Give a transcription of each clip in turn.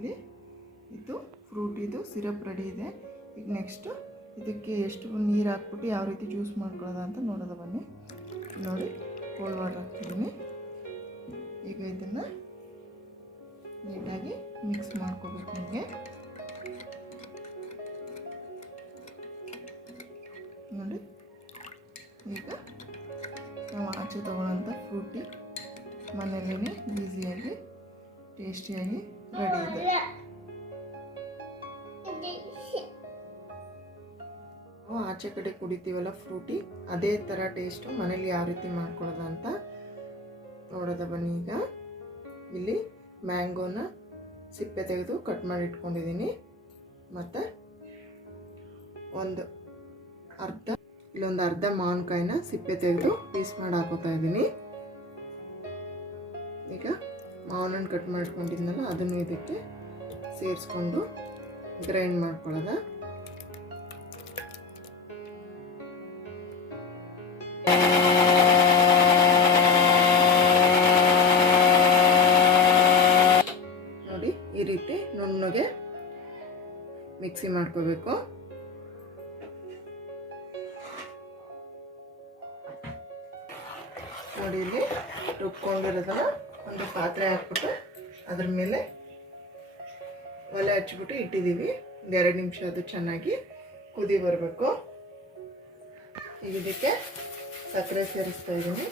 ಇಲ್ಲಿ ಇದು ಫ್ರೂಟಿದು syrup ready ಇದೆ. ಈಗ ನೆಕ್ಸ್ಟು ಇದಕ್ಕೆ ಎಷ್ಟು ನೀರು ಹಾಕ್ಬಿಟ್ಟು ಯಾವ ರೀತಿ ಜ್ಯೂಸ್ ಮಾಡ್ಕೊಳ್ಳೋದ ಅಂತ ನೋಡೋದ ಬನ್ನಿ. ನೋಡಿ ಕೋಲ್ಡ್ ವಾಟರ್ ಹಾಕ್ತಿದ್ದೀನಿ. ಈಗ ಇದನ್ನು ನೀಟಾಗಿ ಮಿಕ್ಸ್ ಮಾಡ್ಕೋಬೇಕು ನಿಮಗೆ. ನೋಡಿ, ಈಗ ನಾವು ಆಚೆ ತಗೊಳ್ಳೋಂಥ ಫ್ರೂಟಿ ಮನೆಯಲ್ಲೇ ಈಸಿಯಾಗಿ ಟೇಸ್ಟಿಯಾಗಿ ರೆಡಿ ಇದೆ. ಆಚೆ ಕಡೆ ಕುಡಿತೀವಲ್ಲ ಫ್ರೂಟಿ? ಅದೇ ಥರ ಟೇಸ್ಟು ಮನೇಲಿ ಯಾವ ರೀತಿ ಮಾಡ್ಕೊಳ್ಳೋದ ಅಂತ ನೋಡೋದ ಬನ್ನಿ ಈಗ. ಇಲ್ಲಿ ಮ್ಯಾಂಗೋನ ಸಿಪ್ಪೆ ತೆಗೆದು ಕಟ್ ಮಾಡಿ ಇಟ್ಕೊಂಡಿದ್ದೀನಿ. ಮತ್ತು ಒಂದು ಅರ್ಧ, ಇಲ್ಲೊಂದು ಅರ್ಧ ಮಾವಿನಕಾಯಿನ ಸಿಪ್ಪೆ ತೆಗೆದು ಪೀಸ್ ಮಾಡಿ ಹಾಕೋತಾ ಇದ್ದೀನಿ. ಈಗ ಮಾವನನ್ನು ಕಟ್ ಮಾಡ್ಕೊಂಡಿದ್ನಲ್ಲ ಅದನ್ನು ಇದಕ್ಕೆ ಸೇರಿಸ್ಕೊಂಡು ಗ್ರೈಂಡ್ ಮಾಡ್ಕೊಳ್ಳೋದ. ನೋಡಿ, ಈ ರೀತಿ ನುಣ್ಣಗೆ ಮಿಕ್ಸಿ ಮಾಡ್ಕೋಬೇಕು. ನೋಡಿ, ಇಲ್ಲಿ ರುಬ್ಕೊಂಡಿರೋದನ್ನ ಒಂದು ಪಾತ್ರೆ ಹಾಕ್ಬಿಟ್ಟು ಅದ್ರ ಮೇಲೆ ಒಲೆ ಹಚ್ಬಿಟ್ಟು ಇಟ್ಟಿದ್ದೀವಿ. ಒಂದು ಎರಡು ನಿಮಿಷ ಅದು ಚೆನ್ನಾಗಿ ಕುದಿ ಬರಬೇಕು. ಈಗ ಇದಕ್ಕೆ ಸಕ್ಕರೆ ಸೇರಿಸ್ತಾ ಇದ್ದೀನಿ.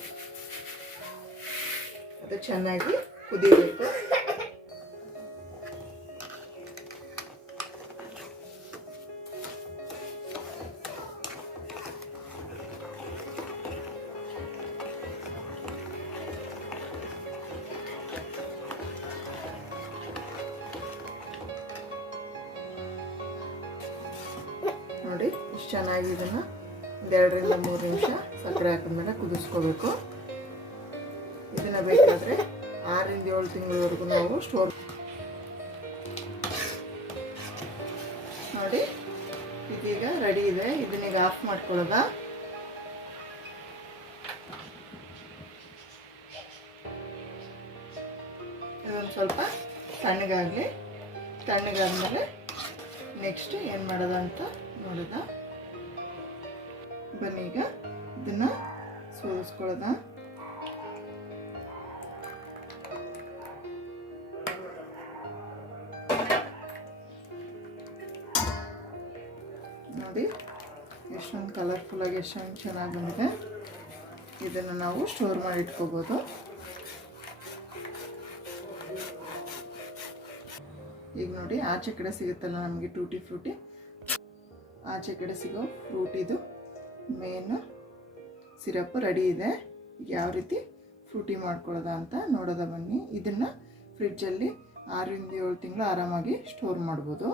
ಅದು ಚೆನ್ನಾಗಿ ಕುದಿಬೇಕು. ನೋಡಿ, ಇಷ್ಟು ಚೆನ್ನಾಗಿ ಇದನ್ನು ಒಂದೆರಡರಿಂದ ಮೂರು ನಿಮಿಷ ಸಕ್ಕರೆ ಹಾಕಿದ್ಮೇಲೆ ಕುದಿಸ್ಕೋಬೇಕು. ಇದನ್ನು ಬೇಕಾದರೆ ಆರರಿಂದ ಏಳು ತಿಂಗಳವರೆಗೂ ನಾವು ಸ್ಟೋರ್ ನೋಡಿ, ಇದೀಗ ರೆಡಿ ಇದೆ. ಇದನ್ನೀಗ ಆಫ್ ಮಾಡ್ಕೊಳ್ಳೋದ. ಇದೊಂದು ಸ್ವಲ್ಪ ತಣ್ಣಗಾಗಲಿ. ತಣ್ಣಗಾದ್ಮೇಲೆ ನೆಕ್ಸ್ಟ್ ಏನು ಮಾಡೋದ ನೋಡೋದ? ಬನ್ನಿ ಈಗ ಇದನ್ನು ಸೋದಿಸ್ಕೊಳ್ಳೋದ ನೋಡಿ, ಎಷ್ಟೊಂದು ಕಲರ್ಫುಲ್ಲಾಗಿ ಎಷ್ಟೊಂದು ಚೆನ್ನಾಗಿ ಬಂದಿದೆ. ಇದನ್ನು ನಾವು ಸ್ಟೋರ್ ಮಾಡಿ ಇಟ್ಕೋಬೋದು. ಈಗ ನೋಡಿ, ಆಚೆ ಕಡೆ ಸಿಗುತ್ತಲ್ಲ ನಮಗೆ ಟೂಟಿ ಫ್ರೂಟಿ ಆಚೆ ಕಡೆ ಸಿಗೋ ಫ್ರೂಟಿದು ಮೇನ್ ಸಿರಪ್ ರೆಡಿ ಇದೆ. ಯಾವ ರೀತಿ ಫ್ರೂಟಿ ಮಾಡ್ಕೊಳ್ಳೋದ ಅಂತ ನೋಡೋದ ಬನ್ನಿ. ಇದನ್ನು ಫ್ರಿಡ್ಜಲ್ಲಿ ಆರರಿಂದ ಏಳು ತಿಂಗಳು ಆರಾಮಾಗಿ ಸ್ಟೋರ್ ಮಾಡ್ಬೋದು.